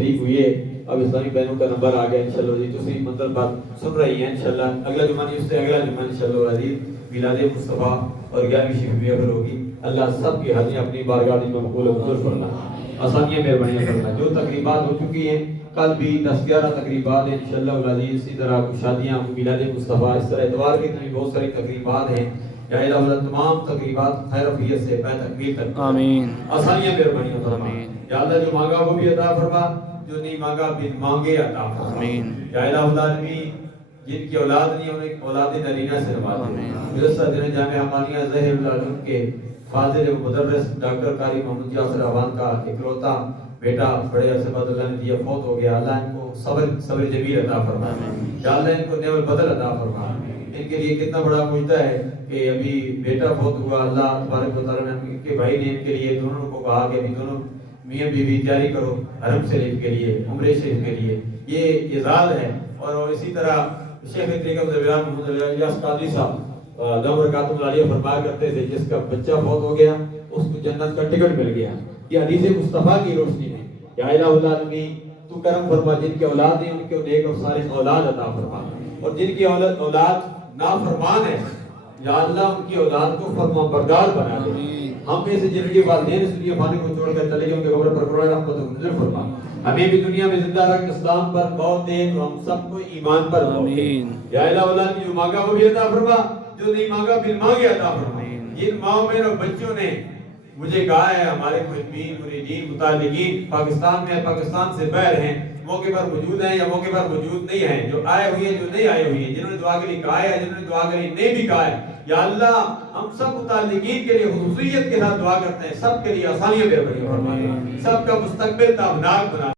شریک ہوئی ہے. اب اسلامی بہنوں کا نمبر آ گیا انشاءاللہ جی. تسی مطلب بات سن رہی ہیں انشاءاللہ. اگلا جمعہ نہیں اس سے اگلا جمعہ انشاءاللہ عزیز میلاد مصطفیٰ اور 11ویں شفیع اگر ہوگی. اللہ سب کی حاضری اپنی بارگاہ میں مقبول و منظور فرمائے. آسانیاں مہربانیاں فرمائے. جو تقریبات ہو چکی ہیں کل بھی 10-11 تقریبات ہیں انشاءاللہ العزیز. اسی طرح شادیاں میلاد مصطفیٰ اس طرح اتوار کی بھی بہت ساری تقریبات ہیں. یا الہ اللہ تمام تقریبات خیر وفیت سے پہ تکمیل تک آمین. آسانیاں مہربانیاں فرما. آمین. یا اللہ جو مانگا وہ بھی عطا فرما, جو نہیں مانگا بن مانگے عطا فرما. آمین. یا الہ العالمین جن کی اولاد نہیں انہیں اولاد نرینہ سے نواز دے. آمین. مدرسہ دین جامعہ امانیہ ظہر العلوم کے فاضل و مدرس ڈاکٹر قاری محمد یاسر احوان کا اکلوتا بیٹا بڑے عرصے بعد اللہ نے دیا, فوت ہو گیا. اللہ ان کو صبر جمیل عطا فرما. یا اللہ ان کو نعم البدل عطا فرما. ان کے لیے کتنا بڑا مجدہ ہے کہ ابھی بیٹا فوت ہوا. اللہ تبارک و تعالیٰ نے ان کے بھائی نے ان کے لیے دونوں کو کہا کہ ابھی دونوں میاں بیوی تیاری کرو حرم شریف کے لیے, عمرے شریف کے لیے. یہ اعزاز ہے. اور اسی طرح شیخ طریقت زبیران محمد الیاس قادری صاحب دم برکاتہ العالیہ فرمایا کرتے تھے جس کا بچہ فوت ہو گیا اس کو جنت کا ٹکٹ مل گیا. یہ حدیث مصطفیٰ کی روشنی میں یا الہ العالمین تو کرم فرما. جن کی اولاد ہیں ان کو نیک اور صالح اولاد عطا فرما, اور جن کی اولاد نافرمان ہے یا اللہ ان کی اولاد کو فرما بردار بنا دے. ہم میں سے جن کے والدین اس دنیا فانی کو چھوڑ کر چلے گئے ان کے قبر پر قرآن رحمت و نزل فرما. ہمیں بھی دنیا میں زندہ رکھ اسلام پر موت دے اور ہم سب کو ایمان پر موت دے. یا الہ العالمین جو مانگا وہ بھی عطا فرما, جو نہیں مانگا بن مانگے عطا فرما. جن ماؤں میں اور بچوں نے مجھے کہا ہے ہمارے محبین مریدین متعلقین پاکستان میں پاکستان سے باہر ہیں, موقع پر موجود ہیں یا موقع پر موجود نہیں ہیں, جو آئے ہوئے ہیں جو نہیں آئے ہوئے ہیں, جنہوں نے دعا کے لیے کہا ہے جنہوں نے دعا کے لیے نہیں بھی کہا ہے. یا اللہ ہم سب متعلقین کے لیے خصوصیت کے ساتھ دعا کرتے ہیں. سب کے لیے آسانیاں مہربانی فرما, سب کا مستقبل تابناک بنا.